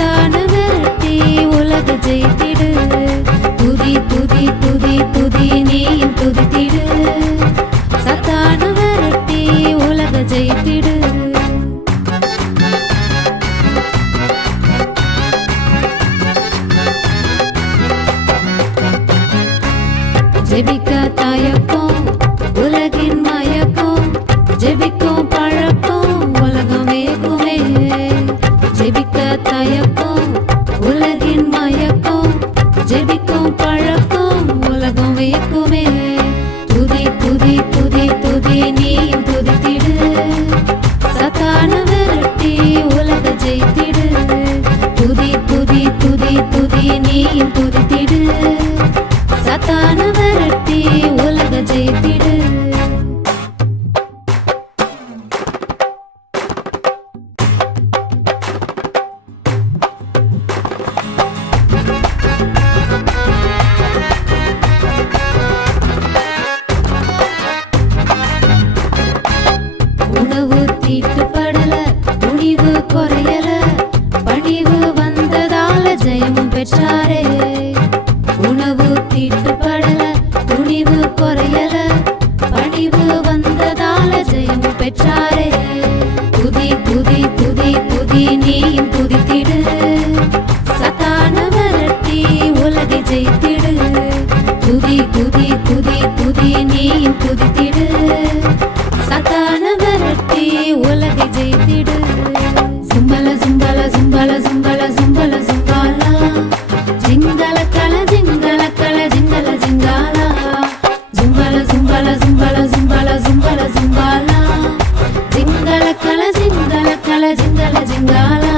சத்தான விரட்டி உலக ஜெயித்திடு. துதி துதி துதி துதி நீயும் துதித்திடு. சத்தான விரட்டி உலக ஜெயித்திடு. ஜெபிக்க தயக்கம் உலகின் மயக்கம், ஜெபிக்கும் பழக்கம் உலகம் வேகுமே. ஜெபிக்க தயக்கம் உலகின் மயக்கம், ஜெபிக்கும் பழக்கம் உலகம் வேகுமே. துதி துதி துதி துதி நீயும் துதித்திடு. சத்தான விரட்டி உலக ஜெயித்திடு. துதி துதி துதி துதி நீயும் துதித்திடு. சத்தான விரட்டி உலக ஜெயித்திடு. உணவு தீட்டுப்படல, துணிவு குறையல, பணிவு வந்ததால ஜெயமும் பெற்றாரே. உணவு தீட்டுப்படல, துணிவு குறையல, பணிவு வந்ததால ஜெயமும் பெற்றாரே. துதி துதி துதி துதி நீயும் துதித்திடு. சத்தான விரட்டி உலகை ஜெயித்திடு. துதி துதி துதி துதி நீயும் துதித்திடு. சத்தான விரட்டி உலகை ஜெயித்திடு. சும்பல சும்பல சும்பல சும்பல சும்பல சும்பாலா, ஜிங்கல கல ஜிங்கல கல ஜிங்கல ஜிங்காலா. சும்பல சும்பல சும்பல சும்பல சும்பல சும்பாலா, ஜிங்கல கல ஜிங்கல கல ஜிங்கல ஜிங்காலா.